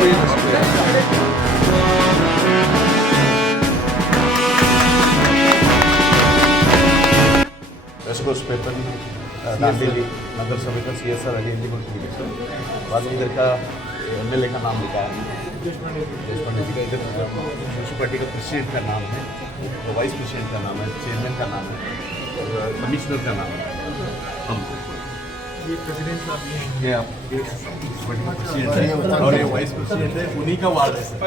envoyé de Super. West Coast Paper Dandeli नगर सभा का CSR आगे एलिजिबिलिटी है सर। बाद में इधर का MLA का नाम लिखा है, देशपांडे जी का। इधर म्यूनसिपालिटी का प्रेसिडेंट का नाम है, तो वाइस प्रेसिडेंट का नाम है, चेयरमैन का नाम है और कमिश्नर का नाम है। हम ये प्रेसिडेंट साहब ये आप प्रेसिडेंट है और ये वाइस प्रेसिडेंट है, उन्हीं का वार्ड है सर।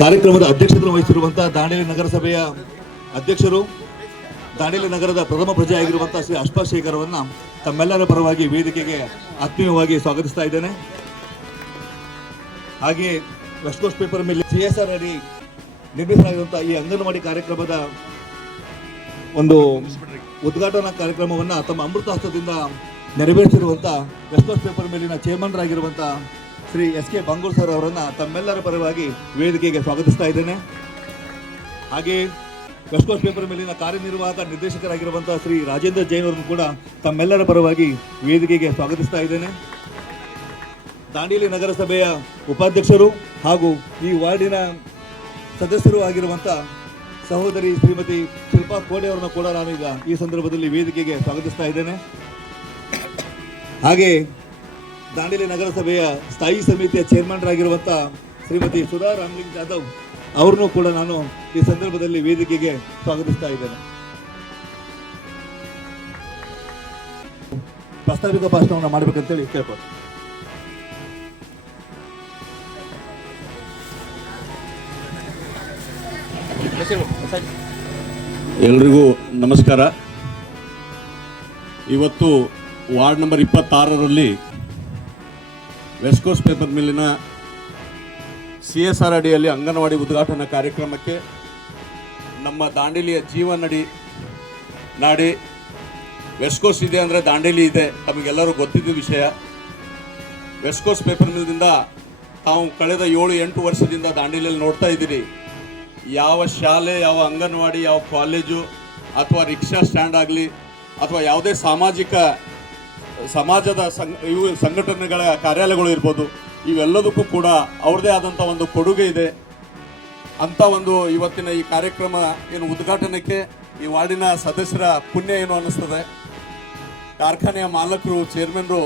ಕಾರ್ಯಕ್ರಮದ ಅಧ್ಯಕ್ಷತೆಯನ್ನು ವಹಿಸಿರುವಂತಹ ದಾಂಡೇಲಿ ನಗರಸಭೆಯ ಅಧ್ಯಕ್ಷರು, ದಾಂಡೇಲಿ ನಗರದ ಪ್ರಥಮ ಪ್ರಜೆ ಆಗಿರುವಂತಹ ಶ್ರೀ ಅಶ್ವಶೇಖರ್ ಅವರನ್ನ ತಮ್ಮೆಲ್ಲರ ಪರವಾಗಿ ವೇದಿಕೆಗೆ ಆತ್ಮೀಯವಾಗಿ ಸ್ವಾಗತಿಸ್ತಾ ಇದ್ದೇನೆ. ಹಾಗೆ ವೆಸ್ಟ್ ಕೋಸ್ಟ್ ಪೇಪರ್ ಮೇಲೆ CSR ಅಡಿ ನಿರ್ಮಿಸಲಾಗಿರುವಂತಹ ಈ ಅಂಗನವಾಡಿ ಕಾರ್ಯಕ್ರಮದ ಒಂದು ಉದ್ಘಾಟನಾ ಕಾರ್ಯಕ್ರಮವನ್ನು ತಮ್ಮ ಅಮೃತ ಹಸ್ತದಿಂದ ನೆರವೇರಿಸಿರುವಂತಹ ವೆಸ್ಟ್ ಕೋಸ್ಟ್ ಪೇಪರ್ ಮೇಲಿನ ಚೇರ್ಮನ್ ಆಗಿರುವಂತಹ ಶ್ರೀ SK ಬಂಗೂರ್ ಸರ್ ಅವರನ್ನು ತಮ್ಮೆಲ್ಲರ ಪರವಾಗಿ ವೇದಿಕೆಗೆ ಸ್ವಾಗತಿಸ್ತಾ ಇದ್ದೇನೆ. ಹಾಗೆ ವೆಸ್ಟ್ ಕೋಸ್ಟ್ ಪೇಪರ್ ಮೇಲಿನ ಕಾರ್ಯನಿರ್ವಾಹಕ ನಿರ್ದೇಶಕರಾಗಿರುವಂತಹ ಶ್ರೀ ರಾಜೇಂದ್ರ ಜೈನ್ ಅವರನ್ನು ಕೂಡ ತಮ್ಮೆಲ್ಲರ ಪರವಾಗಿ ವೇದಿಕೆಗೆ ಸ್ವಾಗತಿಸ್ತಾ ಇದ್ದೇನೆ. ದಾಂಡೇಲಿ ನಗರಸಭೆಯ ಉಪಾಧ್ಯಕ್ಷರು ಹಾಗೂ ಈ ವಾರ್ಡಿನ ಸದಸ್ಯರು ಆಗಿರುವಂಥ ಸಹೋದರಿ ಶ್ರೀಮತಿ ಶಿಲ್ಪಾ ಕೋಡೆ ಅವರನ್ನು ಕೂಡ ನಾನು ಈಗ ಈ ಸಂದರ್ಭದಲ್ಲಿ ವೇದಿಕೆಗೆ ಸ್ವಾಗತಿಸ್ತಾ ಇದ್ದೇನೆ. ಹಾಗೆ ದಾಂಡೇಲಿ ನಗರಸಭೆಯ ಸ್ಥಾಯಿ ಸಮಿತಿಯ ಚೇರ್ಮನ್ರಾಗಿರುವಂಥ ಶ್ರೀಮತಿ ಸುಧಾ ರಾಮಲಿಂಗ್ ಜಾಧವ್ ಅವ್ರನ್ನೂ ಕೂಡ ನಾನು ಈ ಸಂದರ್ಭದಲ್ಲಿ ವೇದಿಕೆಗೆ ಸ್ವಾಗತಿಸ್ತಾ ಇದ್ದೇನೆ. ಪ್ರಾಸ್ತಾವಿಕ ಭಾಷಣವನ್ನು ಮಾಡಬೇಕಂತೇಳಿ ಕೇಳ್ಬೋದು. ಎಲ್ರಿಗೂ ನಮಸ್ಕಾರ. ಇವತ್ತು ವಾರ್ಡ್ ನಂಬರ್ 26ರಲ್ಲಿ ವೆಸ್ಟ್ ಕೋಸ್ಟ್ ಪೇಪರ್ ಮಿಲ್ಲಿನ CSR ಅಡಿಯಲ್ಲಿ ಅಂಗನವಾಡಿ ಉದ್ಘಾಟನಾ ಕಾರ್ಯಕ್ರಮಕ್ಕೆ ನಮ್ಮ ದಾಂಡೇಲಿಯ ನಾಡಿ ವೆಸ್ಟ್ ಕೋಸ್ಟ್ ಇದೆ ಅಂದರೆ ದಾಂಡೇಲಿ ಇದೆ, ತಮಗೆಲ್ಲರೂ ಗೊತ್ತಿದ್ದ ವಿಷಯ. ವೆಸ್ಟ್ ಕೋಸ್ಟ್ ಪೇಪರ್ ಮಿಲ್ದಿಂದ ತಾವು ಕಳೆದ 7-8 ವರ್ಷದಿಂದ ದಾಂಡೇಲಿಯಲ್ಲಿ ನೋಡ್ತಾ ಇದ್ದೀರಿ. ಯಾವ ಶಾಲೆ, ಯಾವ ಅಂಗನವಾಡಿ, ಯಾವ ಕಾಲೇಜು ಅಥವಾ ರಿಕ್ಷಾ ಸ್ಟ್ಯಾಂಡ್ ಆಗಲಿ ಅಥವಾ ಯಾವುದೇ ಸಮಾಜದ ಸಂಘಟನೆಗಳ ಕಾರ್ಯಾಲಯಗಳು ಇರ್ಬೋದು, ಇವೆಲ್ಲದಕ್ಕೂ ಕೂಡ ಅವ್ರದ್ದೇ ಆದಂಥ ಒಂದು ಕೊಡುಗೆ ಇದೆ ಅಂತ ಒಂದು ಇವತ್ತಿನ ಈ ಕಾರ್ಯಕ್ರಮ ಏನು ಉದ್ಘಾಟನೆಗೆ ಈ ವಾರ್ಡಿನ ಸದಸ್ಯರ ಪುಣ್ಯ ಏನು ಅನ್ನಿಸ್ತದೆ. ಕಾರ್ಖಾನೆಯ ಮಾಲಕರು, ಚೇರ್ಮನ್ರು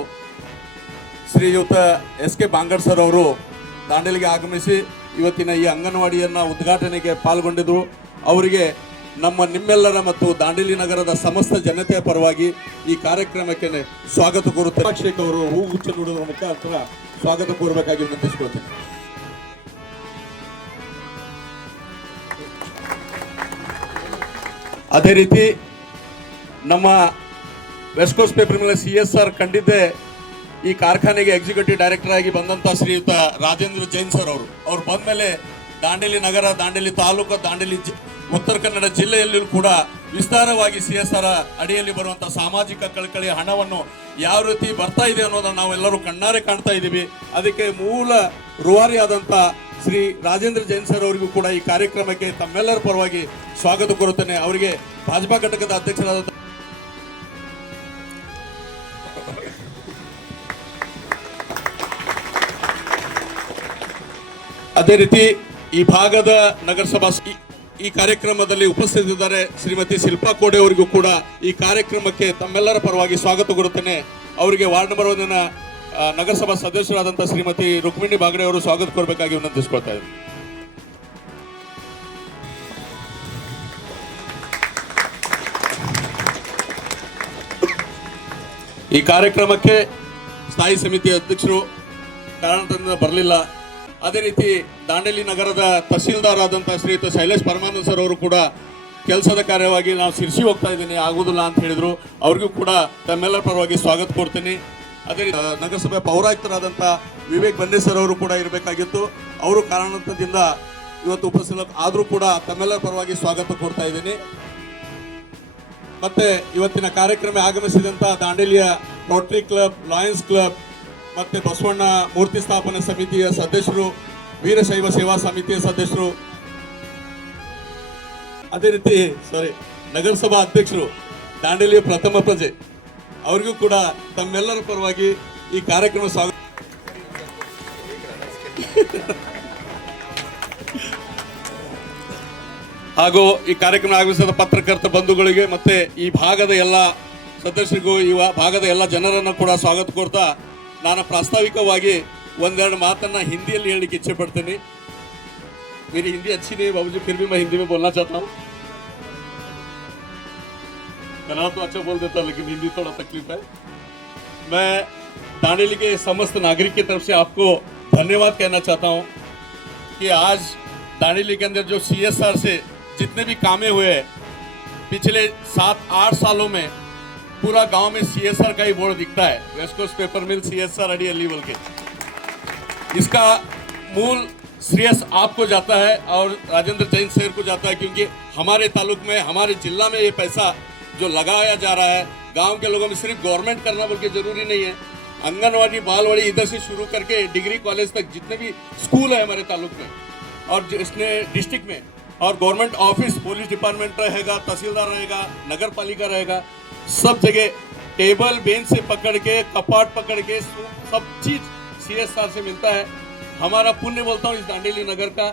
ಶ್ರೀಯುತ SK ಬಾಂಗಡ್ ಸರ್ ಅವರು ದಾಂಡೇಲಿಗೆ ಆಗಮಿಸಿ ಇವತ್ತಿನ ಈ ಅಂಗನವಾಡಿಯನ್ನು ಉದ್ಘಾಟನೆಗೆ ಪಾಲ್ಗೊಂಡಿದ್ರು. ಅವರಿಗೆ ನಿಮ್ಮೆಲ್ಲರ ಮತ್ತು ದಾಂಡೇಲಿ ನಗರದ ಸಮಸ್ತ ಜನತೆಯ ಪರವಾಗಿ ಈ ಕಾರ್ಯಕ್ರಮಕ್ಕೆ ಸ್ವಾಗತ ಕೋರುತ್ತಾರೆ. ಅಭಿಷೇಕ್ ಅವರು ಹೂಗುಚ್ಛ ನೀಡುವುದರ ಮುಖಾಂತರ ಸ್ವಾಗತ ಕೋರಬೇಕಾಗಿ ವಿನಂತಿಸಿಕೊಳ್ತೇನೆ. ಅದೇ ರೀತಿ ನಮ್ಮ ವೆಸ್ಟ್ ಕೋಸ್ಟ್ ಪೇಪರ್ ಮೇಲೆ CSR ಕಂಡಿದ್ದೆ ಈ ಕಾರ್ಖಾನೆಗೆ ಎಕ್ಸಿಕ್ಯೂಟಿವ್ ಡೈರೆಕ್ಟರ್ ಆಗಿ ಬಂದಂಥ ಶ್ರೀಯುತ ರಾಜೇಂದ್ರ ಜೈನ್ ಸರ್ ಅವರು ಬಂದ ಮೇಲೆ ದಾಂಡೇಲಿ ನಗರ, ದಾಂಡೇಲಿ ತಾಲೂಕು, ದಾಂಡೇಲಿ ಉತ್ತರ ಕನ್ನಡ ಜಿಲ್ಲೆಯಲ್ಲೂ ಕೂಡ ವಿಸ್ತಾರವಾಗಿ CSR ಅಡಿಯಲ್ಲಿ ಬರುವಂಥ ಸಾಮಾಜಿಕ ಕಳಕಳಿಯ ಹಣವನ್ನು ಯಾವ ರೀತಿ ಬರ್ತಾ ಇದೆ ಅನ್ನೋದನ್ನು ನಾವೆಲ್ಲರೂ ಕಣ್ಣಾರೆ ಕಾಣ್ತಾ ಇದ್ದೀವಿ. ಅದಕ್ಕೆ ಮೂಲ ರೂವಾರಿಯಾದಂಥ ಶ್ರೀ ರಾಜೇಂದ್ರ ಜೈನ್ ಸರ್ ಅವರಿಗೂ ಕೂಡ ಈ ಕಾರ್ಯಕ್ರಮಕ್ಕೆ ತಮ್ಮೆಲ್ಲರ ಪರವಾಗಿ ಸ್ವಾಗತ ಕೋರುತ್ತೇನೆ. ಅವರಿಗೆ ಭಾಜಪಾ ಘಟಕದ ಅಧ್ಯಕ್ಷರಾದಂಥ ಅದೇ ರೀತಿ ಈ ಭಾಗದ ನಗರಸಭಾ ಈ ಕಾರ್ಯಕ್ರಮದಲ್ಲಿ ಉಪಸ್ಥಿತರಿದ್ದಾರೆ ಶ್ರೀಮತಿ ಶಿಲ್ಪಾ ಕೋಡೆ ಅವರಿಗೂ ಕೂಡ ಈ ಕಾರ್ಯಕ್ರಮಕ್ಕೆ ತಮ್ಮೆಲ್ಲರ ಪರವಾಗಿ ಸ್ವಾಗತ ಕೋರುತ್ತೇನೆ. ಅವರಿಗೆ ವಾರ್ಡ್ ನಂಬರ್ 1ನ ನಗರಸಭಾ ಸದಸ್ಯರಾದಂಥ ಶ್ರೀಮತಿ ರುಕ್ಮಿಣಿ ಬಾಗಡೆ ಅವರು ಸ್ವಾಗತ ಕೋರಬೇಕಾಗಿ ವಿನಂತಿಸಿಕೊಳ್ತಾ ಇದ್ದಾರೆ. ಈ ಕಾರ್ಯಕ್ರಮಕ್ಕೆ ಸ್ಥಾಯಿ ಸಮಿತಿಯ ಅಧ್ಯಕ್ಷರು ಕಾರಣದಿಂದ ಬರಲಿಲ್ಲ. ಅದೇ ರೀತಿ ದಾಂಡೇಲಿ ನಗರದ ತಹಸೀಲ್ದಾರ್ ಆದಂಥ ಶ್ರೀಯುತ ಶೈಲೇಶ್ ಪರಮಾನಂದ್ ಸರ್ ಅವರು ಕೂಡ ಕೆಲಸದ ಕಾರ್ಯವಾಗಿ ನಾವು ಶಿರ್ಸಿ ಹೋಗ್ತಾ ಇದ್ದೀನಿ, ಆಗೋದಿಲ್ಲ ಅಂತ ಹೇಳಿದರು. ಅವ್ರಿಗೂ ಕೂಡ ತಮ್ಮೆಲ್ಲರ ಪರವಾಗಿ ಸ್ವಾಗತ ಕೊಡ್ತೀನಿ. ಅದೇ ರೀತಿ ನಗರಸಭೆ ಪೌರಾಯುಕ್ತರಾದಂಥ ವಿವೇಕ್ ಬಂಡೆ ಸರ್ ಅವರು ಕೂಡ ಇರಬೇಕಾಗಿತ್ತು, ಅವರು ಕಾರಣದಿಂದ ಇವತ್ತು ಉಪಸ್ಥಿತ ಆದರೂ ಕೂಡ ತಮ್ಮೆಲ್ಲರ ಪರವಾಗಿ ಸ್ವಾಗತ ಕೊಡ್ತಾ ಇದ್ದೀನಿ. ಮತ್ತೆ ಇವತ್ತಿನ ಕಾರ್ಯಕ್ರಮ ಆಗಮಿಸಿದಂಥ ದಾಂಡೇಲಿಯ ರೋಟರಿ ಕ್ಲಬ್, ಲಯನ್ಸ್ ಕ್ಲಬ್ ಮತ್ತು ಬಸವಣ್ಣ ಮೂರ್ತಿ ಸ್ಥಾಪನಾ ಸಮಿತಿಯ ಸದಸ್ಯರು, ವೀರಶೈವ ಸೇವಾ ಸಮಿತಿಯ ಸದಸ್ಯರು, ಅದೇ ರೀತಿ ನಗರಸಭಾ ಅಧ್ಯಕ್ಷರು, ದಾಂಡೇಲಿಯ ಪ್ರಥಮ ಪ್ರಜೆ, ಅವರಿಗೂ ಕೂಡ ತಮ್ಮೆಲ್ಲರ ಪರವಾಗಿ ಈ ಕಾರ್ಯಕ್ರಮ ಸ್ವಾಗತ. ಹಾಗೂ ಈ ಕಾರ್ಯಕ್ರಮ ಆಗಮಿಸಿದ ಪತ್ರಕರ್ತ ಬಂಧುಗಳಿಗೆ ಮತ್ತೆ ಈ ಭಾಗದ ಎಲ್ಲ ಸದಸ್ಯರಿಗೂ ಈ ಭಾಗದ ಎಲ್ಲ ಜನರನ್ನು ಕೂಡ ಸ್ವಾಗತ ಕೋರ್ತಾ ನಾನು ಪ್ರಾಸ್ತಾವಿಕವಾಗಿ ಒಂದೆರಡು ಮಾತನ್ನ हिंदी ಹೇಳಲಿಕ್ಕೆ इच्छे पड़ते नहीं. मेरी हिंदी अच्छी नहीं है बाबूजी, फिर भी मैं हिंदी में बोलना चाहता हूँ. कन्नड़ तो अच्छा बोल देता लेकिन हिंदी थोड़ा तकलीफ है. मैं दांडेली के समस्त नागरिक की तरफ से आपको धन्यवाद कहना चाहता हूँ कि आज दांडेली के अंदर जो CSR से जितने भी कामें हुए हैं पिछले 7-8 सालों में पूरा गांव में CSR का ही बोर्ड दिखता है. वेस्ट कोस्ट पेपर मिल CSR अडी लेवल के, इसका मूल श्रेय आपको जाता है और राजेंद्र जैन सर को जाता है, क्योंकि हमारे तालुक में, हमारे जिला में ये पैसा जो लगाया जा रहा है गांव के लोगों में सिर्फ गवर्नमेंट करना बोल के जरूरी नहीं है. आंगनवाड़ी, बालवाड़ी इधर से शुरू करके डिग्री कॉलेज तक जितने भी स्कूल है हमारे तालुक में और इसने डिस्ट्रिक्ट में और गवर्नमेंट ऑफिस, पुलिस डिपार्टमेंट रहेगा, तहसीलदार रहेगा, नगर पालिका रहेगा, सब जगह टेबल बेंच से पकड़ के, कपाट पकड़ के सब चीज CSR से मिलता है। हमारा पुण्य बोलता हूँ इस दांडेली नगर का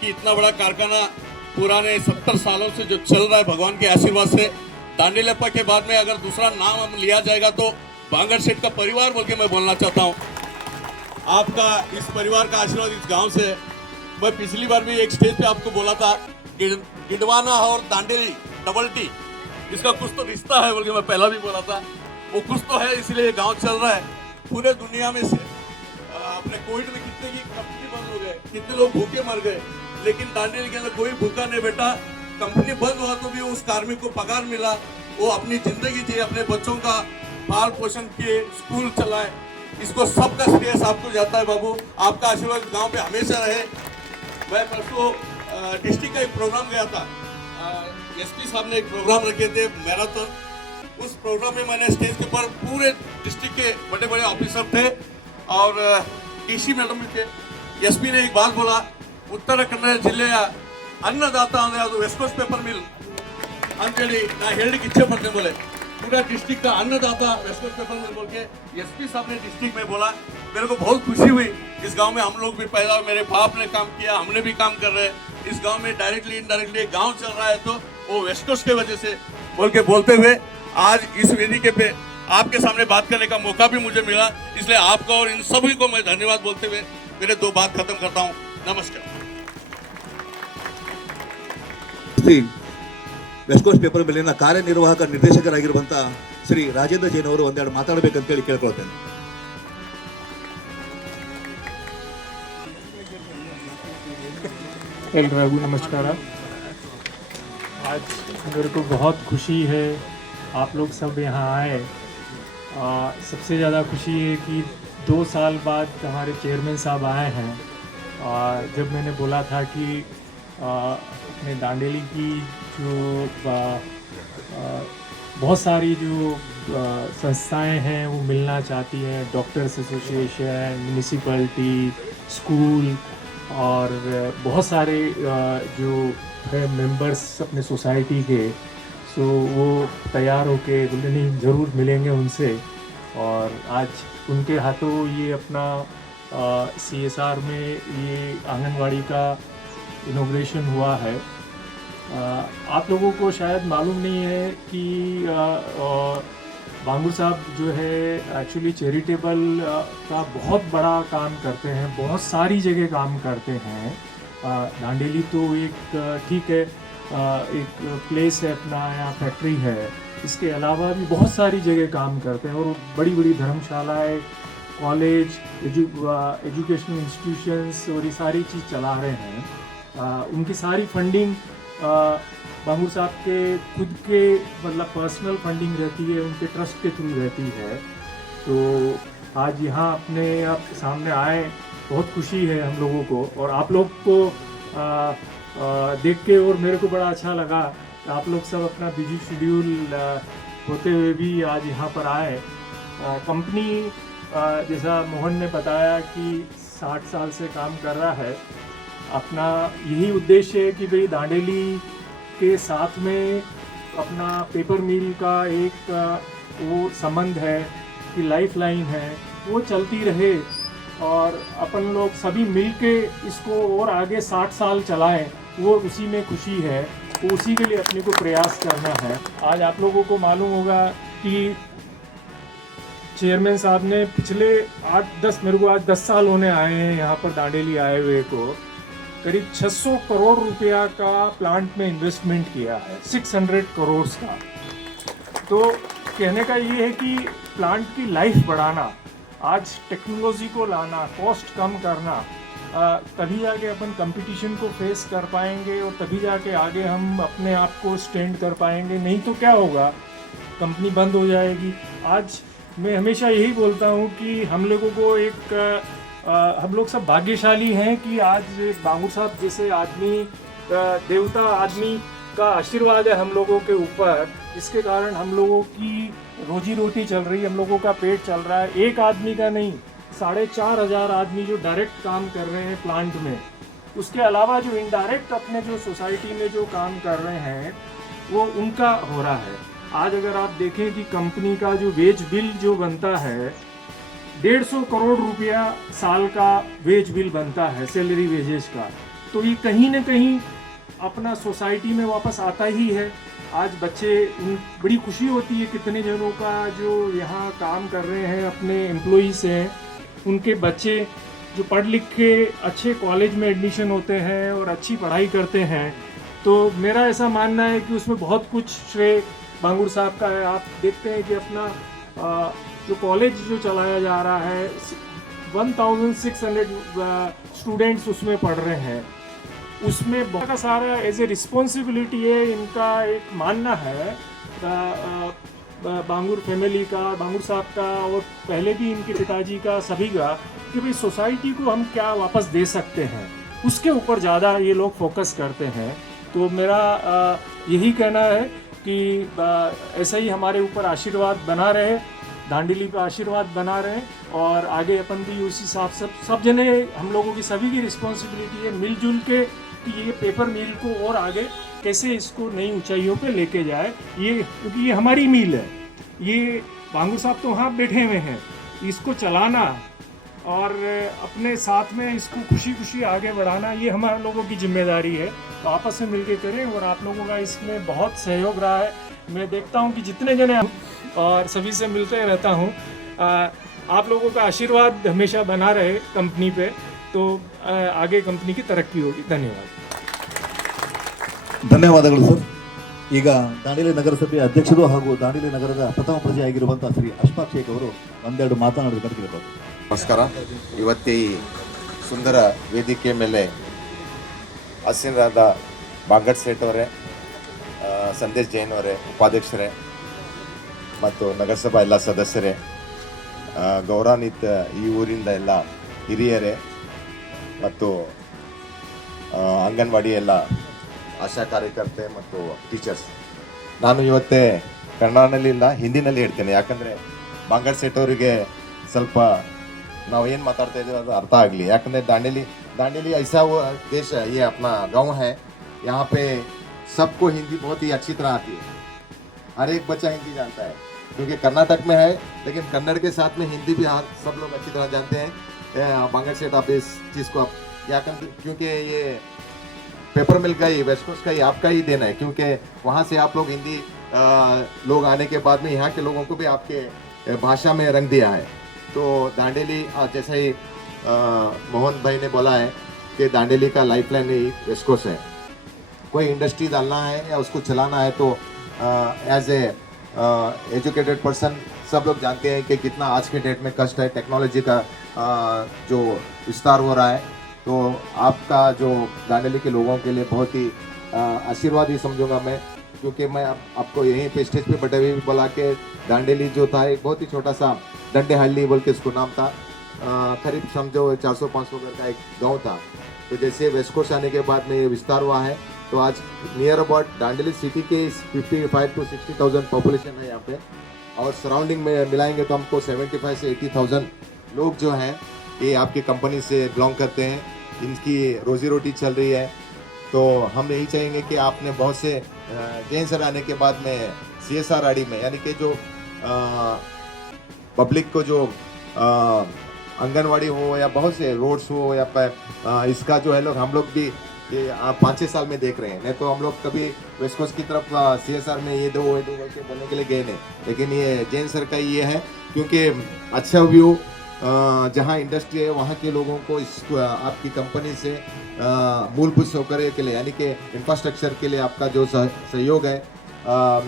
कि इतना बड़ा कारखाना पुराने 70 सालों से जो चल रहा है, भगवान के आशीर्वाद से। दांडेलप्पा के बाद में अगर दूसरा नाम हम लिया जाएगा तो बांगर सेठ का परिवार बोल के मैं बोलना चाहता हूँ। आपका इस परिवार का आशीर्वाद इस गांव से है। मैं पिछली बार भी एक स्टेज पे आपको बोला था कि गिडवाना और दांडेली डबल टी, इसका कुछ तो रिश्ता है बोल के मैं पहला भी बोला था। वो कुछ तो है, इसलिए गांव चल रहा है। पूरे दुनिया में से अपने कोविड में कितने की कंपनी बंद हो गए, कितने लोग भूखे मर गए, लेकिन दांडेली के अंदर कोई भूखा नहीं बेटा। कंपनी बंद हुआ तो भी उस कार्मिक को पगार मिला, वो अपनी जिंदगी जी, अपने बच्चों का पाल पोषण किए, स्कूल चलाए। इसको सबका श्रेय आपको जाता है बाबू। आपका आशीर्वाद गांव पे हमेशा रहे। मैं परसों डिस्ट्रिक्ट का एक प्रोग्राम गया था, SP साहब ने एक प्रोग्राम रखे थे मैराथन। उस प्रोग्राम में मैंने स्टेज के ऊपर पूरे डिस्ट्रिक्ट के बड़े बड़े ऑफिसर थे और DC मैडम भी थे। SP ने एक बात बोला, उत्तर कन्नड़ जिले अन्नदाता ಅಂದ್ರೆ ಅದು ವೆಸ್ಟ್ ಕೋಸ್ಟ್ ಪೇಪರ್ ಮಿಲ್ ಅಂತೇಳಿ ನಾ ಹೇಳಲಿಕ್ಕೆ इच्छा पड़ते बोले। पूरा डिस्ट्रिक्ट का अन्नदाता वेस्ट कोस्ट पेपर मिल बोल के SP साहब ने डिस्ट्रिक्ट में बोला। मेरे को बहुत खुशी हुई। इस गांव में हम लोग भी पैदा, मेरे बाप ने काम किया, हमने भी काम कर रहे हैं। इस गांव में डायरेक्टली इनडायरेक्टली गांव चल रहा है तो वो वेस्ट कोस्ट के वजह से बोल के बोलते हुए आज इस वेदिके पे आपके सामने बात करने का मौका भी मुझे मिला। इसलिए आपको और इन सभी को मैं धन्यवाद बोलते हुए मेरे 2 बात खत्म करता हूँ। नमस्कार। ವೆಸ್ಟ್ ಕೋಸ್ಟ್ ಪೇಪರ್ ಮೇಲಿನ ಕಾರ್ಯನಿರ್ವಾಹಕ ನಿರ್ದೇಶಕರಾಗಿರುವಂಥ ಶ್ರೀ ರಾಜೇಂದ್ರ ಜೈನ್ ಅವರು ಒಂದೆರಡು ಮಾತಾಡಬೇಕಂತೇಳಿ ಕೇಳ್ಕೊಳ್ತೇನೆ. एलरागू नमस्कार। आज मेरे को बहुत खुशी है आप लोग सब यहाँ आए। सबसे ज़्यादा खुशी है कि 2 साल बाद हमारे चेयरमैन साहब आए हैं। जब मैंने बोला था कि अपने दांडेली की जो बहुत सारी जो संस्थाएं हैं वो मिलना चाहती हैं, डॉक्टर्स एसोसिएशन, म्यूनिसिपैलिटी, स्कूल और बहुत सारे जो है मेंबर्स अपने सोसाइटी के, सो वो तैयार होके बोले नहीं ज़रूर मिलेंगे उनसे। और आज उनके हाथों ये अपना CSR में ये आंगनवाड़ी का इनॉग्रेशन हुआ है। आप लोगों को शायद मालूम नहीं है कि बांगुर साहब जो है एक्चुअली चैरिटेबल का बहुत बड़ा काम करते हैं, बहुत सारी जगह काम करते हैं। दांडेली तो एक ठीक है, एक प्लेस है अपना, यहाँ फैक्ट्री है, इसके अलावा भी बहुत सारी जगह काम करते हैं और बड़ी बड़ी धर्मशालाएँ, कॉलेज, एजुकेशनल इंस्टीट्यूशंस और ये सारी चीज़ चला रहे हैं। उनकी सारी फंडिंग बांगुर साहब के खुद के मतलब पर्सनल फंडिंग रहती है, उनके ट्रस्ट के थ्रू रहती है। तो आज यहाँ अपने आप सामने आए, बहुत खुशी है हम लोगों को। और आप लोग को देख के और मेरे को बड़ा अच्छा लगा। आप लोग सब अपना बिजी शेड्यूल होते हुए भी आज यहाँ पर आए। कंपनी जैसा मोहन ने बताया कि 60 साल से काम कर रहा है। अपना यही उद्देश्य है कि भाई दांडेली के साथ में अपना पेपर मिल का एक वो संबंध है कि लाइफ लाइन है, वो चलती रहे और अपन लोग सभी मिल के इसको और आगे 60 साल चलाएं, वो उसी में खुशी है। तो उसी के लिए अपने को प्रयास करना है। आज आप लोगों को मालूम होगा कि चेयरमैन साहब ने पिछले 8-10 मेरे को आज 10 साल होने आए हैं यहाँ पर दांडेली आए हुए को, करीब 600 करोड़ रुपया का प्लांट में इन्वेस्टमेंट किया है, 600 करोड़ का। तो कहने का ये है कि प्लांट की लाइफ बढ़ाना, आज टेक्नोलॉजी को लाना, कॉस्ट कम करना, तभी जाके अपन कंपटीशन को फेस कर पाएंगे और तभी जाके आगे हम अपने आप को स्टैंड कर पाएंगे। नहीं तो क्या होगा, कंपनी बंद हो जाएगी। आज मैं हमेशा यही बोलता हूँ कि हम लोगों को एक हम लोग सब भाग्यशाली हैं कि आज बांगुर साहब जैसे आदमी, देवता आदमी का आशीर्वाद है हम लोगों के ऊपर, जिसके कारण हम लोगों की रोजी रोटी चल रही है, हम लोगों का पेट चल रहा है। एक आदमी का नहीं, 4,500 आदमी जो डायरेक्ट काम कर रहे हैं प्लांट में, उसके अलावा जो इनडायरेक्ट अपने जो सोसाइटी में जो काम कर रहे हैं वो उनका हो रहा है। आज अगर आप देखें कि कंपनी का जो वेज बिल जो बनता है 150 करोड़ रुपया साल का वेज बिल बनता है, सैलरी वेजेस का, तो ये कहीं ना कहीं अपना सोसाइटी में वापस आता ही है। आज बच्चे बड़ी खुशी होती है, कितने जनों का जो यहाँ काम कर रहे हैं अपने एम्प्लॉइज़ हैं, उनके बच्चे जो पढ़ लिख के अच्छे कॉलेज में एडमिशन होते हैं और अच्छी पढ़ाई करते हैं। तो मेरा ऐसा मानना है कि उसमें बहुत कुछ श्रेय बांगुर साहब का है। आप देखते हैं कि अपना जो कॉलेज जो चलाया जा रहा है 1600 स्टूडेंट्स उसमें पढ़ रहे हैं, उसमें बहुत का सारा एज ए रिस्पॉन्सिबिलिटी है। इनका एक मानना है बांगुर फैमिली का, बांगुर साहब का और पहले भी इनके पिताजी का, सभी का, कि भाई सोसाइटी को हम क्या वापस दे सकते हैं, उसके ऊपर ज़्यादा ये लोग फोकस करते हैं। तो मेरा यही कहना है कि ऐसा ही हमारे ऊपर आशीर्वाद बना रहे, दांडेली पे आशीर्वाद बना रहे, और आगे अपन भी उसी हिसाब से सब जने, हम लोगों की सभी की रिस्पॉन्सिबिलिटी है मिलजुल के कि ये पेपर मिल को और आगे कैसे इसको नई ऊंचाइयों पे लेके जाए। ये क्योंकि ये हमारी मिल है, ये बांगुर साहब तो वहाँ बैठे हुए हैं, इसको चलाना और अपने साथ में इसको खुशी खुशी आगे बढ़ाना ये हमारे लोगों की जिम्मेदारी है। तो आपस में मिलके करें, और आप लोगों का इसमें बहुत सहयोग रहा है। मैं देखता हूँ कि जितने जने और सभी से मिलते रहता हूँ, आप लोगों का आशीर्वाद हमेशा बना रहे कंपनी पे, तो आगे कंपनी की तरक्की होगी। धन्यवाद। ಧನ್ಯವಾದಗಳು ಸರ್. ಈಗ ದಾಂಡೇಲಿ ನಗರಸಭೆಯ ಅಧ್ಯಕ್ಷರು ಹಾಗೂ ದಾಂಡೇಲಿ ನಗರದ ಪ್ರಥಮ ಪ್ರಜೆ ಆಗಿರುವಂತಹ ಶ್ರೀ ಅಶ್ಫಾಕ್ ಶೇಖ್ ಅವರು ಒಂದೆರಡು ಮಾತನಾಡಬೇಕಂತ ಕೇಳ್ಬೋದು. ನಮಸ್ಕಾರ. ಇವತ್ತೇ ಈ ಸುಂದರ ವೇದಿಕೆ ಮೇಲೆ ಆಸೀನರಾದ ಬಾಂಗಡ್ ಸೇಠ್ ಅವರೇ, ಸಂದೇಶ್ ಜೈನ್ ಅವರೇ, ಉಪಾಧ್ಯಕ್ಷರೇ ಮತ್ತು ನಗರಸಭಾ ಎಲ್ಲ ಸದಸ್ಯರೇ, ಗೌರವಾನ್ವಿತ ಈ ಊರಿಂದ ಎಲ್ಲ ಹಿರಿಯರೇ ಮತ್ತು ಅಂಗನವಾಡಿ ಎಲ್ಲ ಆಶಾ ಕಾರ್ಯಕರ್ತೆ ಮತ್ತು ಟೀಚರ್ಸ್, ನಾನು ಇವತ್ತೇ ಕನ್ನಡದಲ್ಲಿ ಇಲ್ಲ ಹಿಂದಿನಲ್ಲಿ ಹೇಳ್ತೇನೆ, ಯಾಕಂದರೆ ಬಾಂಗಡ್ ಸೇಠ್ ಅವರಿಗೆ ಸ್ವಲ್ಪ ನಾವು ಏನು ಮಾತಾಡ್ತಾ ಇದ್ದೀವಿ ಅದು ಅರ್ಥ ಆಗಲಿ. ಯಾಕಂದರೆ दांडेली ऐसा वो देश है, ये अपना गांव है, यहाँ पे सबको हिंदी बहुत ही अच्छी तरह आती है, हर एक बच्चा हिंदी जानता है, क्योंकि कर्नाटक में है लेकिन कन्नड़ के साथ में हिंदी भी सब लोग अच्छी तरह जानते हैं. बांगड़ सेठ आप इस चीज़ को आप क्योंकि ये पेपर मिल का ही, वेस्ट कोस्ट का ही आपका ही देना है, क्योंकि वहाँ से आप लोग हिंदी लोग आने के बाद में यहाँ के लोगों को भी आपके भाषा में रंग दिया है. तो दांडेली जैसे ही मोहन भाई ने बोला है कि दांडेली का लाइफलाइन ही वेस्ट कोस्ट है. कोई इंडस्ट्री डालना है या उसको चलाना है तो एज ए एजुकेटेड पर्सन सब लोग जानते हैं कि कितना आज के डेट में कष्ट है. टेक्नोलॉजी का जो विस्तार हो रहा है, तो आपका जो दांडेली के लोगों के लिए बहुत ही आशीर्वाद ही समझूंगा मैं, क्योंकि मैं आपको यहीं पे स्टेज पे बटे हुए भी बोला कि दांडेली जो था एक बहुत ही छोटा सा डंडेहल्ली बोल के इसको नाम था, करीब समझो 400-500 घर का एक गांव था. तो जैसे वेस्ट कोस्ट आने के बाद में ये विस्तार हुआ है, तो आज नियर अबाउट दांडेली सिटी के 55 to 60,000 पॉपुलेशन है यहाँ पे, और सराउंडिंग में मिलाएंगे तो हमको 75 से 80,000 लोग जो हैं ये आपकी कंपनी से बिलोंग करते हैं, इनकी रोजी रोटी चल रही है. तो हम यही चाहेंगे कि आपने बहुत से जैन सर आने के बाद में CSR आड़ी में, यानी कि जो पब्लिक को जो आंगनवाड़ी हो या बहुत से रोड्स हो या इसका जो है लोग हम लोग भी ये 5-6 साल में देख रहे हैं. नहीं तो हम लोग कभी वेस्ट कोस्ट की तरफ CSR में ये दो के बोलने के लिए गए नहीं, लेकिन ये जैन सर का ये है, क्योंकि अच्छा व्यू जहाँ इंडस्ट्री है वहाँ के लोगों को इस आपकी कंपनी से मूलभूत सौकर्य के लिए, यानी कि इंफ्रास्ट्रक्चर के लिए आपका जो सहयोग है,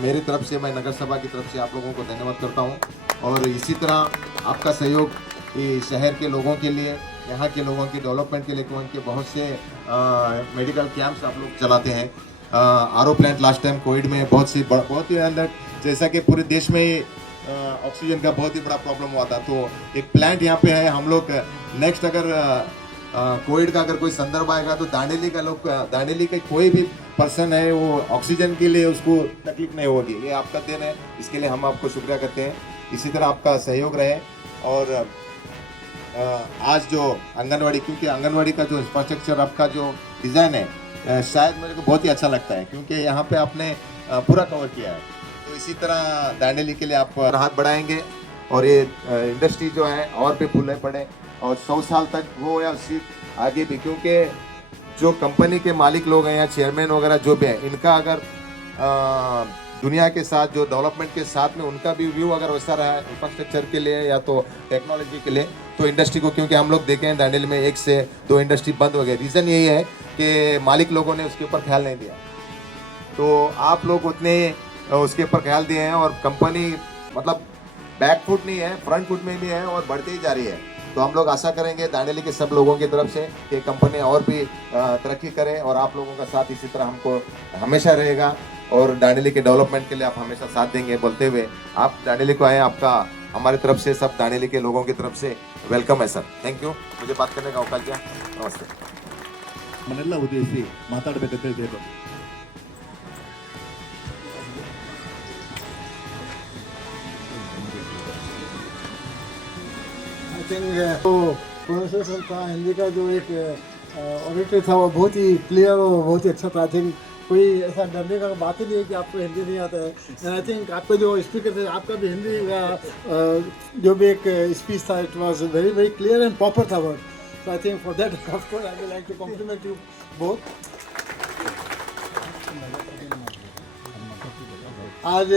मेरी तरफ से, मैं नगर सभा की तरफ से आप लोगों को धन्यवाद करता हूँ. और इसी तरह आपका सहयोग शहर के लोगों के लिए, यहाँ के लोगों की डेवलपमेंट के लिए, क्योंकि बहुत से मेडिकल कैंप्स आप लोग चलाते हैं. RO plant last time Covid में बहुत ही अंदर, जैसा कि पूरे देश में ऑक्सीजन का बहुत ही बड़ा प्रॉब्लम हुआ था, तो एक प्लांट यहाँ पे है. हम लोग नेक्स्ट अगर कोविड का अगर कोई संदर्भ आएगा तो दांडेली का कोई भी पर्सन है वो ऑक्सीजन के लिए उसको तकलीफ नहीं होगी. ये आपका दिन है, इसके लिए हम आपको शुक्रिया करते हैं. इसी तरह आपका सहयोग रहे, और आज जो आंगनवाड़ी, क्योंकि आंगनवाड़ी का जो इंफ्रास्ट्रक्चर आपका जो डिज़ाइन है शायद मेरे को बहुत ही अच्छा लगता है, क्योंकि यहाँ पे आपने पूरा कवर किया है। तो इसी तरह दांडेली के लिए आप हाथ बढ़ाएंगे और ये इंडस्ट्री जो है और भी फूले पड़े और 100 साल तक वो या उससे आगे भी, क्योंकि जो कंपनी के मालिक लोग हैं या चेयरमैन वगैरह जो भी है, इनका अगर दुनिया के साथ जो डेवलपमेंट के साथ में उनका भी व्यू अगर वैसा रहा है इंफ्रास्ट्रक्चर के लिए या तो टेक्नोलॉजी के लिए, तो इंडस्ट्री को, क्योंकि हम लोग देखे हैं दांडेली में 1 से 2 इंडस्ट्री बंद हो गए, रीज़न यही है कि मालिक लोगों ने उसके ऊपर ख्याल नहीं दिया। तो आप लोग उतने उसके ऊपर ख्याल दिए हैं और कंपनी मतलब बैक फुट नहीं है, फ्रंट फुट में भी है और बढ़ती ही जा रही है। तो हम लोग आशा करेंगे दांडेली के सब लोगों की तरफ से कि कंपनी और भी तरक्की करे और आप लोगों का साथ इसी तरह हमको हमेशा रहेगा और दांडेली के डेवलपमेंट के लिए आप हमेशा साथ देंगे बोलते हुए आप दांडेली को आए, आपका हमारी तरफ से, सब दांडेली के लोगों की तरफ से वेलकम है सर। थैंक यू, मुझे बात करने का अवकाश दिया। नमस्ते। ಮನೆಲ್ಲ ಉದ್ದೇಶಿಸಿ ಮಾತಾಡಬೇಕಂತ ಹೇಳಿ आई थिंक तो प्रोनाउंसिएशन था हिंदी का जो एक ऑडिटर था वो बहुत ही क्लियर और बहुत ही अच्छा था। आई थिंक कोई ऐसा डरने का बात ही नहीं है कि आपको हिंदी नहीं आता है। एंड आई थिंक आपका जो स्पीकर थे आपका भी हिंदी का जो भी एक स्पीच था it was very very clear and proper था word. So I think for that of course I would like to compliment you both. आज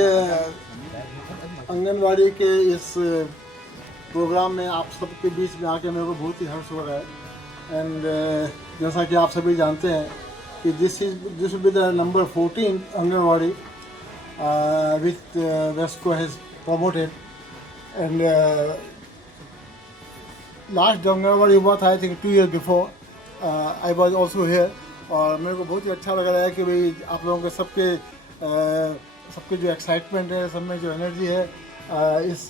आंगनवाड़ी के इस प्रोग्राम में आप सबके बीच में आके मेरे को बहुत ही हर्ष हो रहा है। एंड जैसा कि आप सभी जानते हैं कि this will be the number 14 anganwadi which Wesco has promoted. And last anganwadi हुआ था I think 2 years before, I was also here. और मेरे को बहुत ही अच्छा लग रहा है कि भाई आप लोगों के सबके जो एक्साइटमेंट है, सब में जो एनर्जी है इस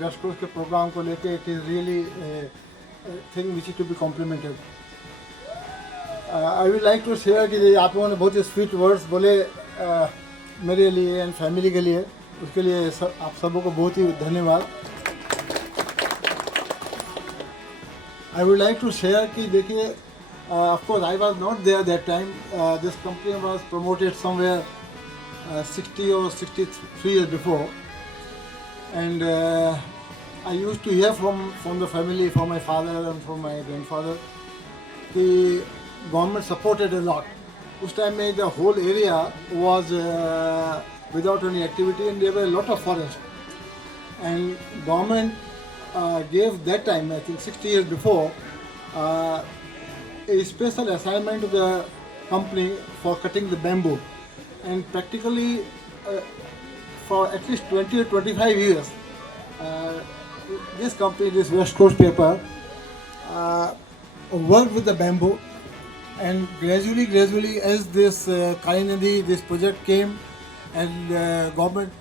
वेस्ट कोस्ट के प्रोग्राम को लेके, it is really thing which is to be complemented. I would like to share कि आप लोगों ने बहुत ही स्वीट वर्ड्स बोले मेरे लिए एंड फैमिली के लिए, उसके लिए आप सबों को बहुत ही धन्यवाद। I would like to share कि देखिए of course I was not there that time, this company was promoted somewhere 60 or 63 years before, and I used to hear from the family, from my father and from my grandfather, the government supported a lot. Us time mein the whole area was without any activity and there were a lot of forest, and government gave that time, I think 60 years before, a special assignment to the company for cutting the bamboo. And practically for at least 20 or 25 years, this company, this West Coast Paper, worked with the bamboo. And gradually, as this Kali Nadi, this project came, and government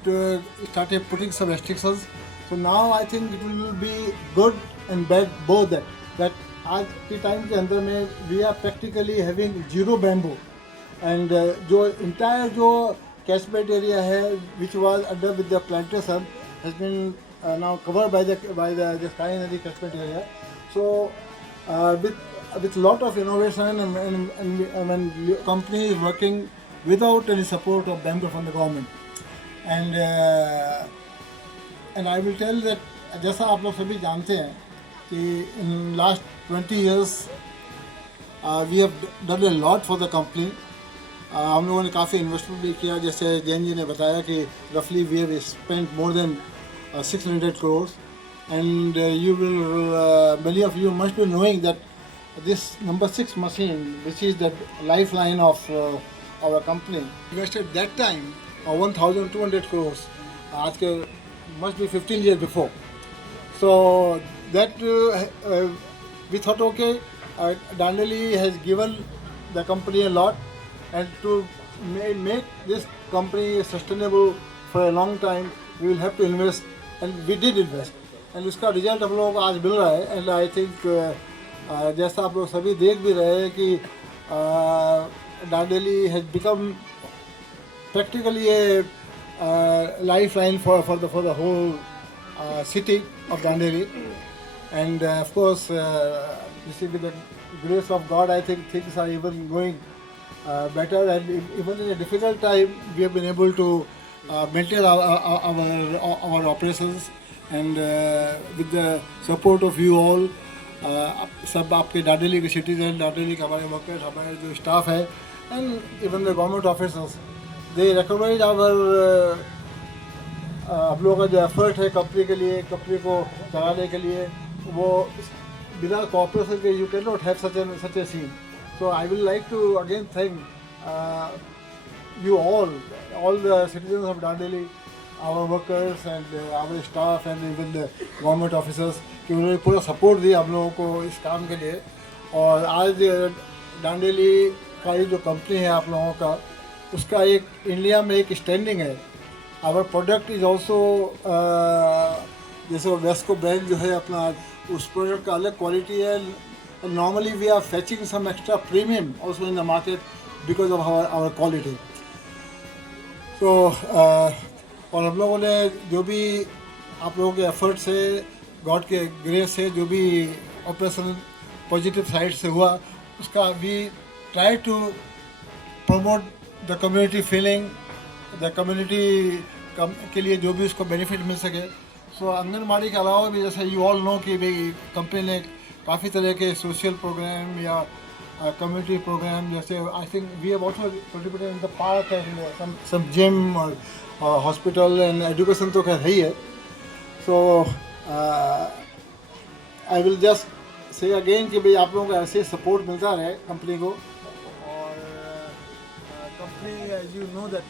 started putting some restrictions. So now I think it will be good and bad both that आज के time के अंदर में we are practically having zero bamboo. And जो entire जो catchment area है which was under with the plantation has been now covered by the Kali Nadi catchment area. So with lot of innovation and company is working without any support of bamboo from the government. And I will tell that जैसा आप लोग सभी जानते हैं कि in last 20 years we have done a lot for the company. हम लोगों ने काफ़ी इन्वेस्टमेंट भी किया, जैसे जैन जी ने बताया कि रफली we have spent more than 600 crores, and you will many of you must be knowing that this number 6 machine, which is the lifeline of our company, invested that time 1,200 crores. आज के must be 15 years before. So that we thought, okay, Dandeli has given the company a lot, and to make this company sustainable for a long time, we will have to invest, and we did invest, and उसका result हम लोगों को आज मिल रहा है। And I think जैसा आप लोग सभी देख भी रहे हैं कि Dandeli has become practically a lifeline for the whole city of Dandeli, and of course, you see, with the grace of God, I think things are even going better, and even in a difficult time, we have been able to maintain our operations, and with the support of you all, सब आपके डाडेली के citizen, Dandeli के हमारे workers, हमारे जो staff है, and even the government officers, they recognize our हम लोगों का जो एफर्ट है कंपनी के लिए, कंपनी को चलाने के लिए, वो बिना कॉपरेशन के you can not have such a scene. So I will like to again thank you all the citizens of Dandeli, our workers and our staff and even the government officers कि उन्होंने पूरा support दिया हम लोगों को इस काम के लिए. और आज डांडेली का ये जो कंपनी है आप लोगों का, उसका एक इंडिया में एक स्टैंडिंग है. आवर प्रोडक्ट इज़ ऑल्सो जैसे वेस्को ब्रांड जो है अपना, उस प्रोडक्ट का अलग क्वालिटी है. Normally we are fetching some extra premium also in the market because of our quality. So और हम लोगों ने जो भी आप लोगों के एफर्ट से, गॉड के ग्रेस से जो भी ऑपरेशन पॉजिटिव साइड से हुआ, उसका we try to promote the community feeling, the community के लिए जो भी उसको बेनिफिट मिल सके. सो आंगनबाड़ी के अलावा भी जैसे यू ऑल नो कि भाई कंपनी ने काफ़ी तरह के सोशल प्रोग्राम या कम्युनिटी प्रोग्राम, जैसे I think we have also participated in the park and some gym और हॉस्पिटल एंड एजुकेशन तो खैर है ही है. So I will just say again कि भाई आप लोगों को ऐसे सपोर्ट मिलता रहे कंपनी को. और company as you know that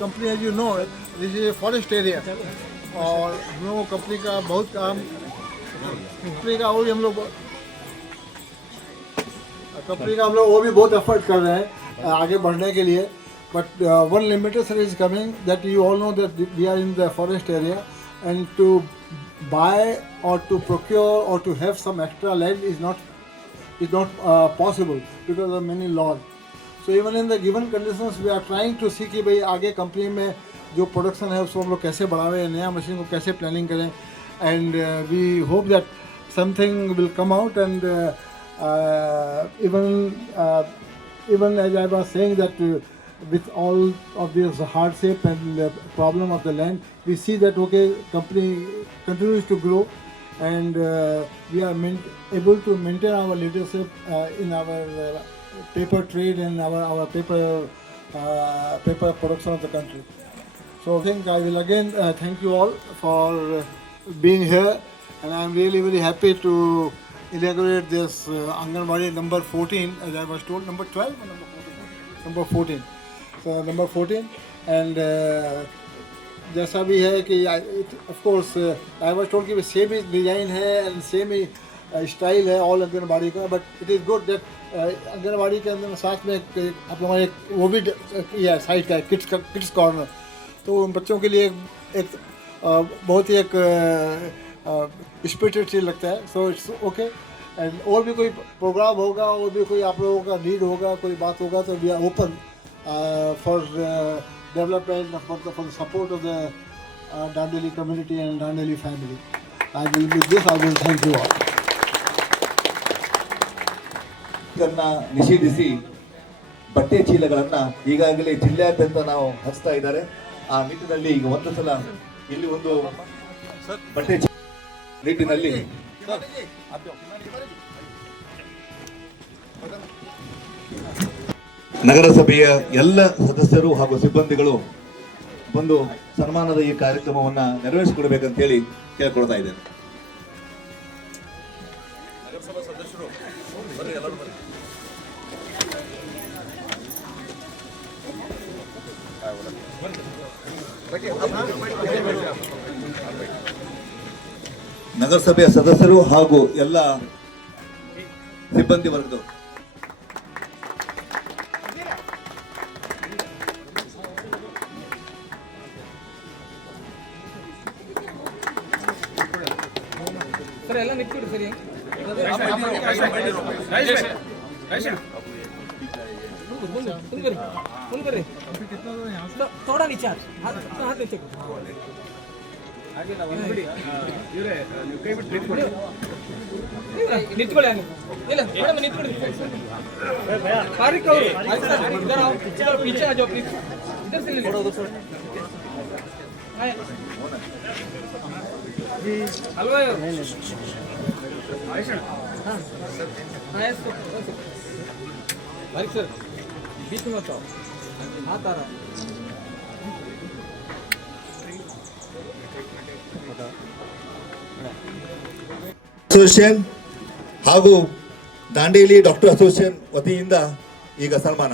company as you know this is a forest area, और हम लोग कंपनी का बहुत काम, कंपनी का वो भी हम लोग वो भी बहुत एफर्ट कर रहे हैं आगे बढ़ने के लिए. But one limitation is coming that you all know that we are in the forest area, and to buy और टू प्रोक्योर और to have some extra land is not possible because of many laws. So even in the given conditions we are trying to see कि भाई आगे company में जो production है उसको हम लोग कैसे बढ़ावें, नया मशीन को कैसे प्लानिंग करें. And we hope that something will come out. And even as I was saying that with all of this hardship and the problem of the land, we see that okay, company continues to grow, and we are able to maintain our leadership in our paper trade and our paper production of the country. So I think I will again thank you all for being here, and I am really very happy to inaugurate this Anganwadi number 14, as I was told, number 12 or number 14? Number 14. So number 14, and जैसा भी है कि of course I was told कि same ही design है and same he style है all anganwadi का, but it is good that anganwadi के अंदर साथ में आप लोगों ने एक वो भी किया साइड का किड्स कॉर्नर, तो बच्चों के लिए एक बहुत ही एक स्पिरिटेड चीज़ लगता है. So it's okay. एंड और भी कोई प्रोग्राम होगा, और भी कोई आप लोगों का नीड होगा, कोई बात होगा, तो we are open for development, for the support of the Dandeli community and Dandeli family. With this I will thank you all. ನಿಷೇಧಿಸಿ ಬಟ್ಟೆ ಚೀಲಗಳನ್ನ ಈಗಾಗಲೇ ಜಿಲ್ಲೆಯಾದ್ಯಂತ ನಾವು ಹಚ್ತಾ ಇದ್ದಾರೆ. ಆ ನಿಟ್ಟಿನಲ್ಲಿ ಈಗ ಒಂದು ಸಲ ಇಲ್ಲಿ ಒಂದು ಬಟ್ಟೆ ನಿಟ್ಟಿನಲ್ಲಿ ನಗರಸಭೆಯ ಎಲ್ಲ ಸದಸ್ಯರು ಹಾಗೂ ಸಿಬ್ಬಂದಿಗಳು ಬಂದು ಸನ್ಮಾನದ ಈ ಕಾರ್ಯಕ್ರಮವನ್ನ ನೆರವೇರಿಸಿಕೊಡ್ಬೇಕಂತ ಹೇಳಿ ಕೇಳ್ಕೊಳ್ತಾ ಇದ್ದೇನೆ. ನಗರಸಭೆಯ ಸದಸ್ಯರು ಹಾಗೂ ಎಲ್ಲ ಸಿಬ್ಬಂದಿ ವರ್ಗದವರು ಸರ್ ಎಲ್ಲ ನಿಂತ್ಬಿಡಿ ಸರಿ ಮುಂದೆ ಬರ್ರಿ थोड़ा नीचे हाथ नीचे ನಿಂತ್ಕೊಳ್ಳಿ ಹಂಗೆ. ಇಲ್ಲ ಮೇಡಮ್ ನಿಂತ್ಕೊಳ್ಳಿ. फारिक और इधर आओ, इधर पीछे आ जाओ प्लीज, इधर से ले लो। हलवा फारिक सर बीच में मत आओ, हाथ आ रहा है। ಅಸೋಸಿಯೇಷನ್ ಹಾಗೂ ದಾಂಡೇಲಿ ಡಾಕ್ಟರ್ ಅಸೋಸಿಯೇಷನ್ ವತಿಯಿಂದ ಈಗ ಸನ್ಮಾನ.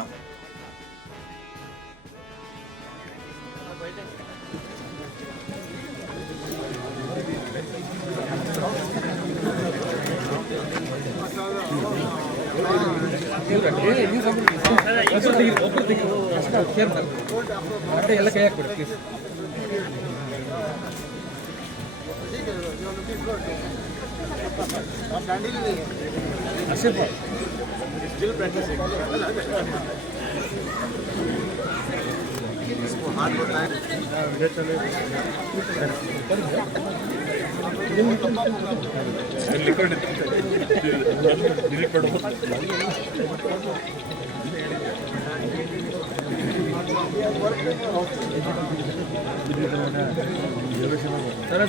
ಎಲ್ಲ ಕೈ ಹಾಕ್ಬಿಡಿ ಪ್ಲೀಸ್.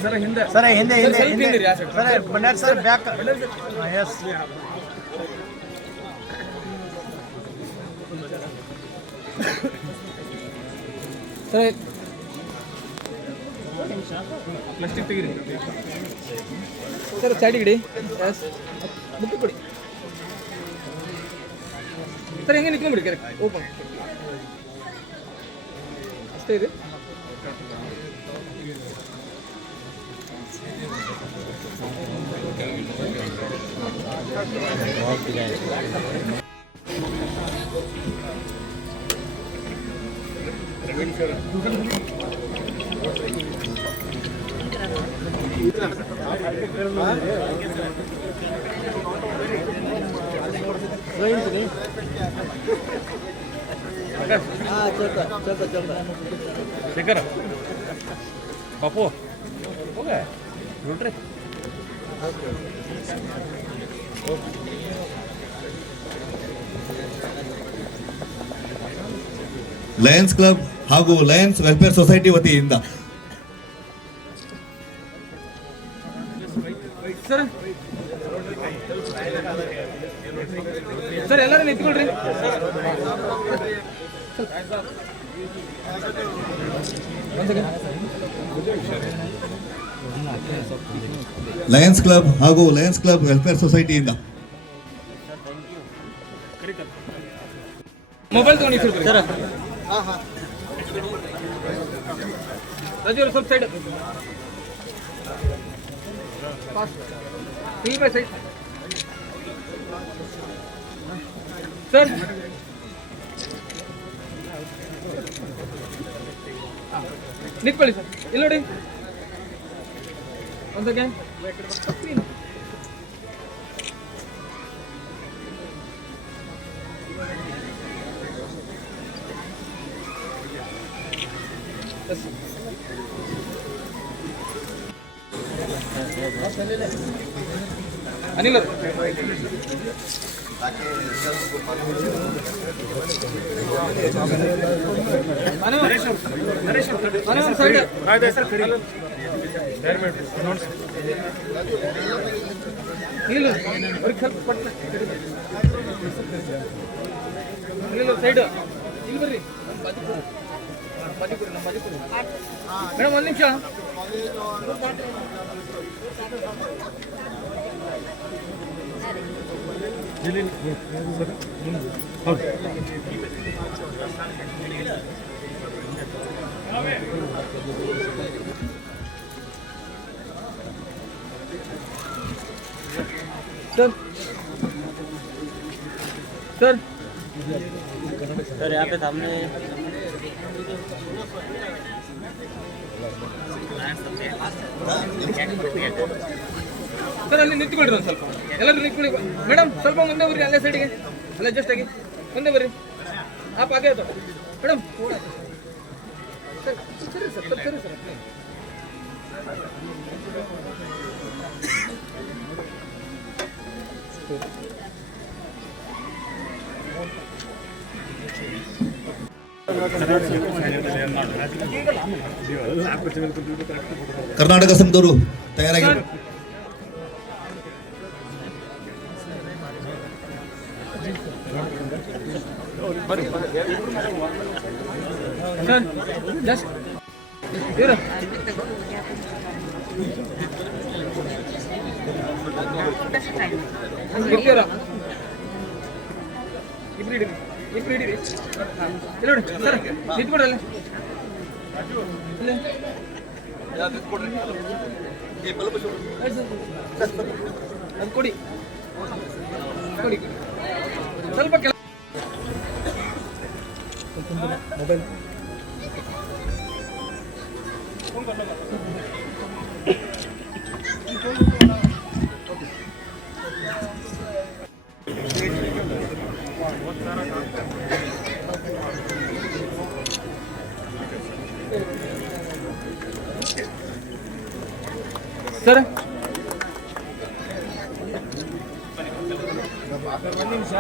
ಸರ ಹಿಂದೆ ಸರ್ ಹಿಂದೆ ಹಿಂದೆ ಸ್ವಲ್ಪ ಹಿಂದೆ ಹಿಂದಿರಿ, ಆ side. Sir Bhandar sir back yes sir plastic ತೆಗೀರಿ ಸರ್, ಸೈಡಿಗೆ ಇಡಿ. ಎಸ್ ಬುಕ್ ಕೊಡಿ ಸರ್, ಹೆಂಗೆ ನಿಂತ್ಕೊಂಡ್ಬಿಡಿ ಕರೆಕ್ಟ್ ಓಪನ್ ಅಷ್ಟೇ ಇದೆ. ಶೇಖರ್ ಬಾಪು ಹೋಗ ನೋಡ್ರಿ. ಲಯನ್ಸ್ ಕ್ಲಬ್ ಹಾಗೂ ಲಯನ್ಸ್ ವೆಲ್ಫೇರ್ ಸೊಸೈಟಿ ವತಿಯಿಂದ ಸರ್ ಸರ್ ಎಲ್ಲರೂ ನಿಂತ್ಕೊಳ್ರಿ. ಲಯನ್ಸ್ ಕ್ಲಬ್ ಹಾಗೂ ಲಯನ್ಸ್ ಕ್ಲಬ್ ವೆಲ್ಫೇರ್ ಸೊಸೈಟಿಯಿಂದ ಮೊಬೈಲ್ ತಗೊಂಡು ಸರ್ ರಾಜು ಅವ್ರು ಸ್ವಲ್ಪ ಸೈಡ್ ಬೈ ಸೈಡ್ ಸರ್. ನಿಂತ್ಕೊಳ್ಳಿ ಸರ್, ಇಲ್ಲಿ ನೋಡಿ ಒಂದು ಸೆಕೆಂಡ್. ಅನಿಲ್ ಅವರು ಸೈಡ್ ಇಲ್ಲ ಅವ್ರಿಗೆ ಸ್ವಲ್ಪ ಪಟ್ಟ ಇಲ್ಲ ಸೈಡ್ ಇಲ್ಲಿ ಬರ್ರಿ. ಮೇಡಮ್ ಒಂದು ನಿಮಿಷ. सर सर सर यहाँ पे सामने ಸರ್ ಅಲ್ಲಿ ನಿಂತ್ಕೊಳ್ರಿ ಒಂದು ಸ್ವಲ್ಪ, ಎಲ್ಲರೂ ನಿಂತ್ಕೊಳ್ಳಿ. ಮೇಡಮ್ ಸ್ವಲ್ಪ ಮುಂದೆ ಬರ್ರಿ, ಅಲ್ಲೇ ಸೈಡಿಗೆ ಅಲ್ಲ ಜಸ್ಟ್ ಆಗಿ ಮುಂದೆ ಬರ್ರಿ. ಆಪ್ ಆगे तो ಮೇಡಮ್ ಸರ್ ಸರಿ ಸರ್ ಸರಿ ಸರ್ ಕರ್ನಾಟಕ ಸಂಘದವರು ತಯಾರಾಗಿ ಸರ್ ಜಸ್ಟ್ ಇರು ಇರ್ತೀರಾ ಇಬ್ರು ಹಿಡೀರಿ ಇಲ್ಲ ನೋಡಿ ಸರ್ ನಿಂತ್ಬಿಡ್ರಲ್ಲ ಅದು ಕೊಡಿ ಕೊಡಿ ಸ್ವಲ್ಪ ಕೆಲ ಮೊಬೈಲ್ ಸರ್ ಒಂದು ನಿಮಿಷ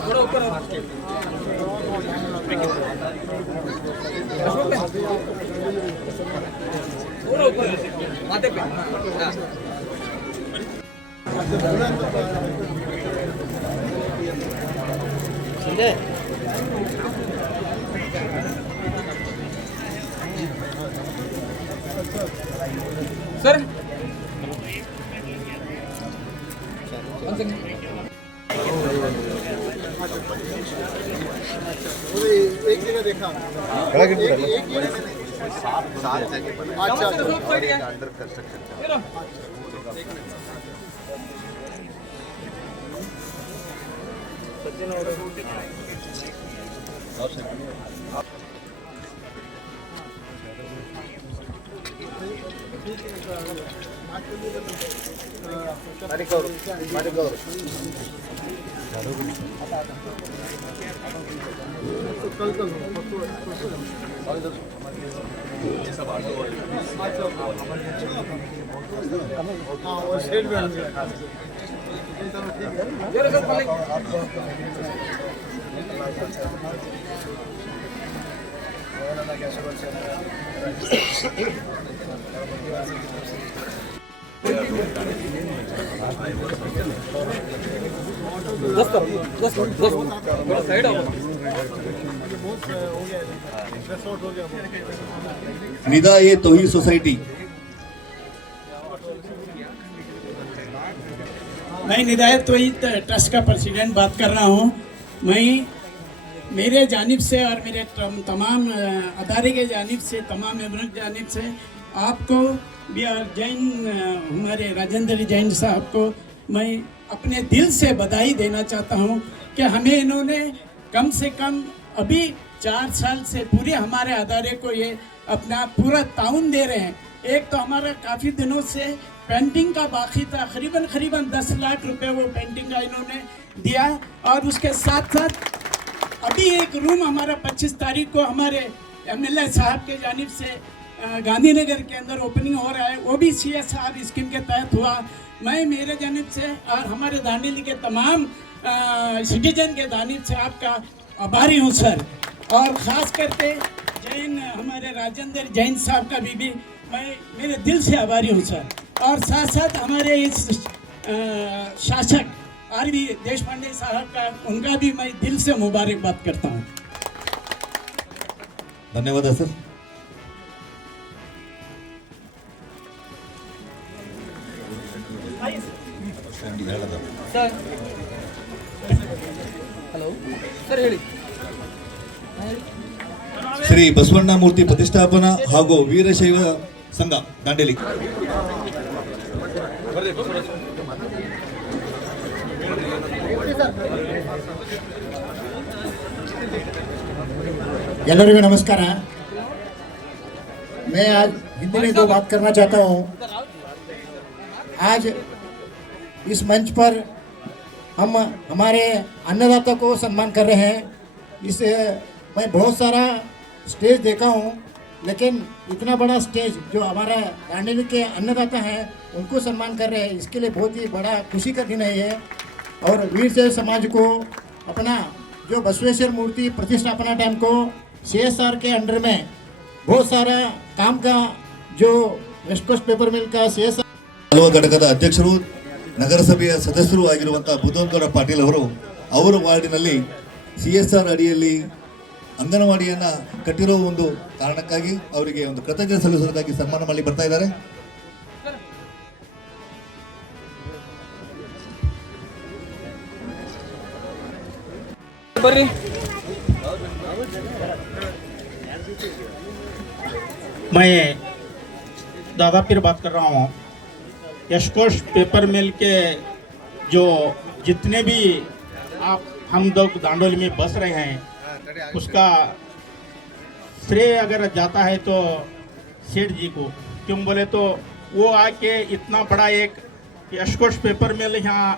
थोड़ा ऊपर थोड़ा ऊपर माथे पे संजय सर एक जगह देखा अंडर कंस्ट्रक्शन साइड आओ निदा ये तोही सोसाइटी मैं निदायत तोही ट्रस्ट का प्रेसिडेंट बात कर रहा हूँ। मैं मेरे जानिब से और मेरे तमाम अदारे के जानिब से तमाम मेंबरों की जानिब से आपको भी और जैन हमारे राजेंद्र जैन साहब को मैं अपने दिल से बधाई देना चाहता हूँ कि हमें इन्होंने कम से कम अभी 4 साल से पूरे हमारे अदारे को ये अपना पूरा ताउन दे रहे हैं। एक तो हमारा काफ़ी दिनों से पेंटिंग का बाकी था, करीबन 10 लाख रुपए वो पेंटिंग का इन्होंने दिया और उसके साथ साथ अभी एक रूम हमारा 25 तारीख को हमारे एमएलए साहब के जानिब से गांधीनगर के अंदर ओपनिंग हो रहा है, वो भी CSR स्कीम के तहत हुआ। मैं मेरे जानिब से और हमारे दांडेली के तमाम सिटीजन के जानिब से आपका आभारी हूँ सर। और ख़ास करके जैन हमारे राजेंद्र जैन साहब का भी मैं मेरे दिल से आभारी हूँ सर। और साथ साथ हमारे इस शासक RV देशपांडे साहब का उनका भी मैं दिल से मुबारकबाद करता हूँ। धन्यवाद सर। सर हेलो सर ಹೇಳಿ ಶ್ರೀ ಬಸವಣ್ಣ ಮೂರ್ತಿ ಪ್ರತಿಷ್ಠಾಪನಾ ಹಾಗೂ ವೀರಶೈವ ಸಂಘ ದಾಂಡೇಲಿ ಎಲ್ಲರಿಗೂ ನಮಸ್ಕಾರ. मैं आज हिंदी में दो बात करना चाहता हूँ. आज इस मंच पर हम हमारे अन्नदाता को सम्मान कर रहे हैं. इस मैं बहुत सारा स्टेज देखा हूँ, लेकिन इतना बड़ा स्टेज जो हमारा दांडेली के अन्नदाता हैं उनको सम्मान कर रहे हैं, इसके लिए बहुत ही बड़ा खुशी का दिन है ये. और वीर शैव समाज को अपना जो बसवेश्वर मूर्ति प्रतिष्ठापना टाइम को CSR के अंडर में बहुत सारा काम का जो ವೆಸ್ಟ್ ಕೋಸ್ಟ್ ಪೇಪರ್ ಮಿಲ್ का CSR ಘಟಕದ ಅಧ್ಯಕ್ಷರು ನಗರಸಭೆಯ ಸದಸ್ಯರು ಆಗಿರುವಂತಹ ಬುದ್ಧಗೌಡ ಪಾಟೀಲ್ ಅವರು ಅವರ ವಾರ್ಡಿನಲ್ಲಿ CSR ಅಡಿಯಲ್ಲಿ ಅಂಗನವಾಡಿಯನ್ನ ಕಟ್ಟಿರೋ ಒಂದು ಕಾರಣಕ್ಕಾಗಿ ಅವರಿಗೆ ಒಂದು ಕೃತಜ್ಞತೆ ಸಲ್ಲಿಸೋದಕ್ಕಾಗಿ ಸನ್ಮಾನ ಮಾಡಿ ಬರ್ತಾ ಇದ್ದಾರೆ. ಬರ್ರಿ. मैं दादा पीर बात कर रहा हूँ. यशकोश पेपर मिल के जो जितने भी आप हम लोग दांडोली में बस रहे हैं उसका श्रेय अगर जाता है तो सेठ जी को. क्यों बोले तो वो आके इतना बड़ा एक यशकोश पेपर मिल यहाँ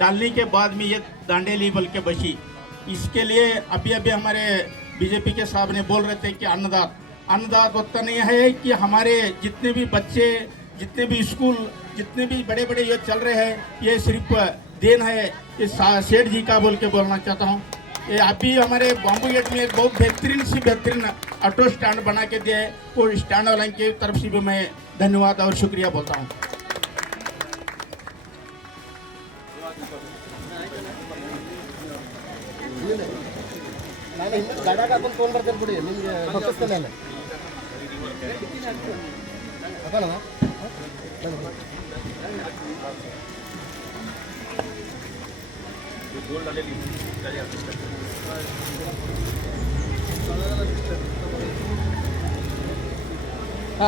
डालने के बाद में ये दांडेली बल के बची. इसके लिए अभी हमारे बीजेपी के साहब ने बोल रहे थे कि अन्नदात उतना नहीं है कि हमारे जितने भी बच्चे, जितने भी स्कूल, जितने भी बड़े बड़े ये चल रहे हैं ये सिर्फ देन है ये सेठ जी का बोल के बोलना चाहता हूँ. ये अभी हमारे बॉम्बे गेट में एक बहुत बेहतरीन ऑटो स्टैंड बना के दिया है. वो स्टैंड वाले की तरफ से भी मैं धन्यवाद और शुक्रिया बोलता हूँ.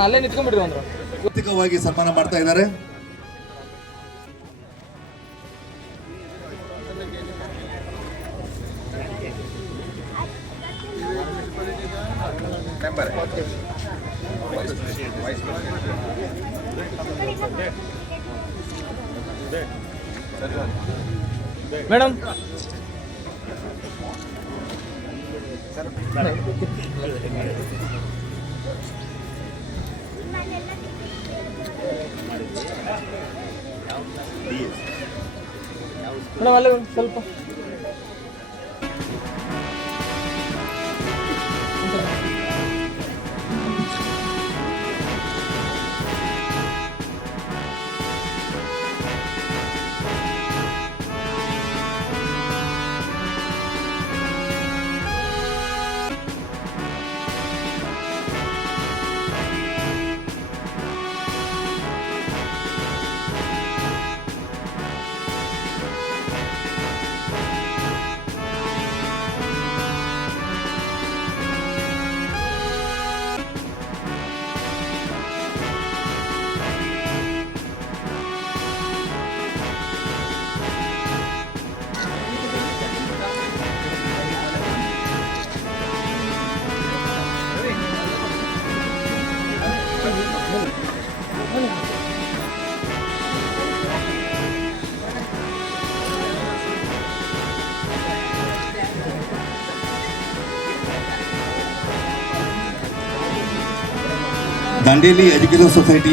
ಅಲ್ಲೇ ನಿಂತ್ಕೊಂಡ್ಬಿಡ್ರಿ ಅಂದ್ರೆ ವೈಯಕ್ತಿಕವಾಗಿ ಸನ್ಮಾನ ಮಾಡ್ತಾ ಇದ್ದಾರೆ. ಮೇಡಮ್ ಮೇಡಮ್ ಅಲ್ಲೇ ಒಂದು ಸ್ವಲ್ಪ दांडेली एजुकेशन सोसाइटी